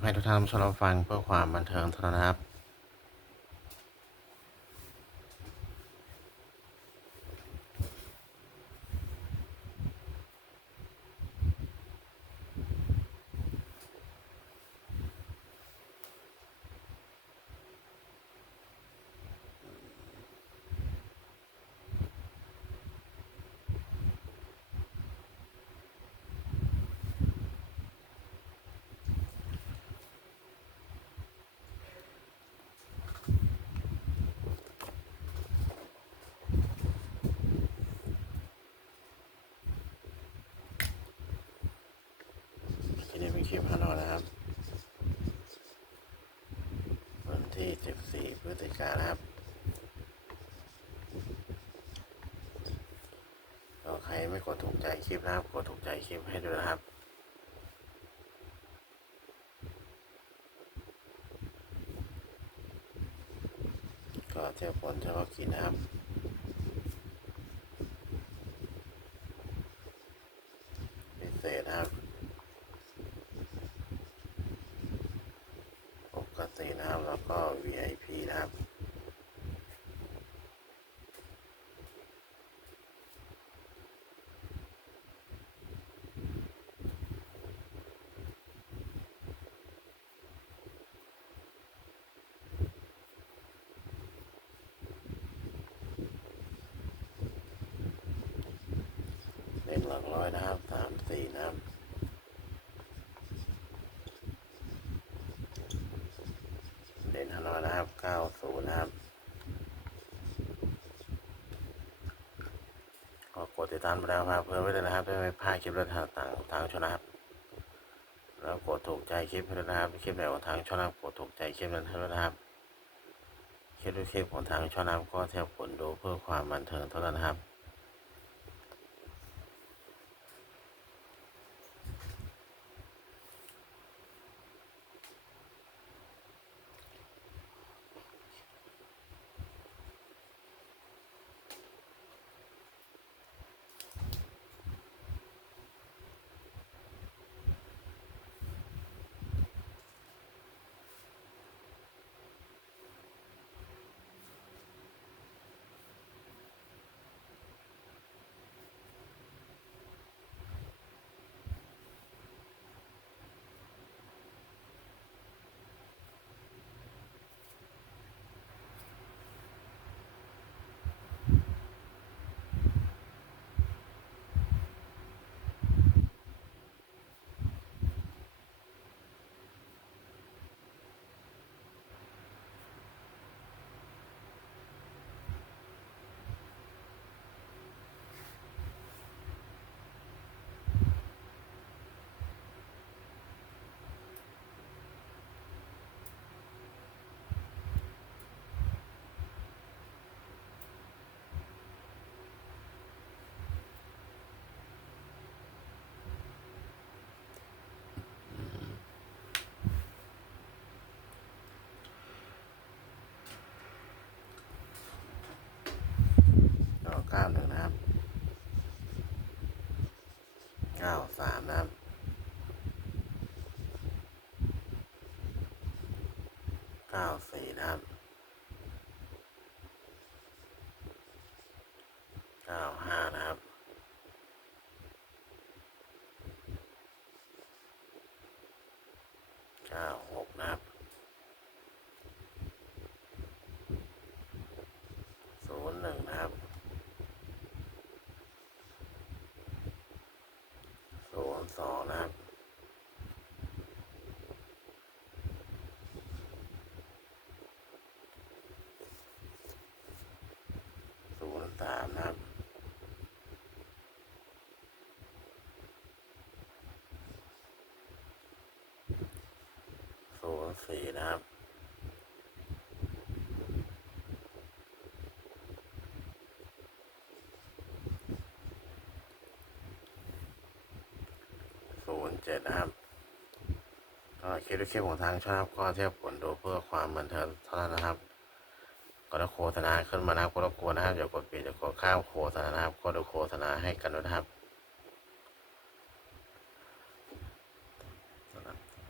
ให้ทุกท่านชมรับฟังเพื่อความบันเทิงเท่านั้นนะครับ คลิปนี้ เป็นคลิปฮานอนะครับ วันที่14พฤศจิกายนครับก็ใครไม่กดถูกใจคลิปนะครับ กดถูกใจคลิปให้ด้วยนะครับก็เที่ยวผลเที่ยวกินนะครับ พิเศษนะครับ ปก ตนะครับ แล้วก็ VIP นะครับเล่นหลักร้อยนะครับสามสี่นะครับ เด่ นฮานอยนะครับ90นะครับก็กดติดตามไปแล้วครับเพื่อไว้เลยนะครับได้ไม่พลาดคลิปเรื่องต่างๆทางช่องนะครับ แล้วกดถูกใจคลิปด้วยนะครับคลิปไหนของทางช่องนะครับกดถูกใจคลิปนั้นด้วยนะครับคลิปทุกคลิปของทางช่องนะครับก็เทียบผลดูเพื่อความบันเทิงเท่านั้นครับ เก้าสี่นะครับเก้าห้านะครับเก้าหกนะครับศูนย์หนึ่งนะครับศูนย์สองนะครับ ศูนสามนะครับศูนย์สี่นะครับศูนย์เจ็ดนะครับก็คลิปทุกคลิปของทางช่องครับก็เทียบผลดูเพื่อความบันเทิงเท่านั้นนะครับ ก็ต้องโฆษณาขึ้นมานะครับก็ต้องกลัวนะครับอย่ากดปิดอย่ากดข้ามโฆษณานะครับก็ต้องโฆษณาให้กันนะครับ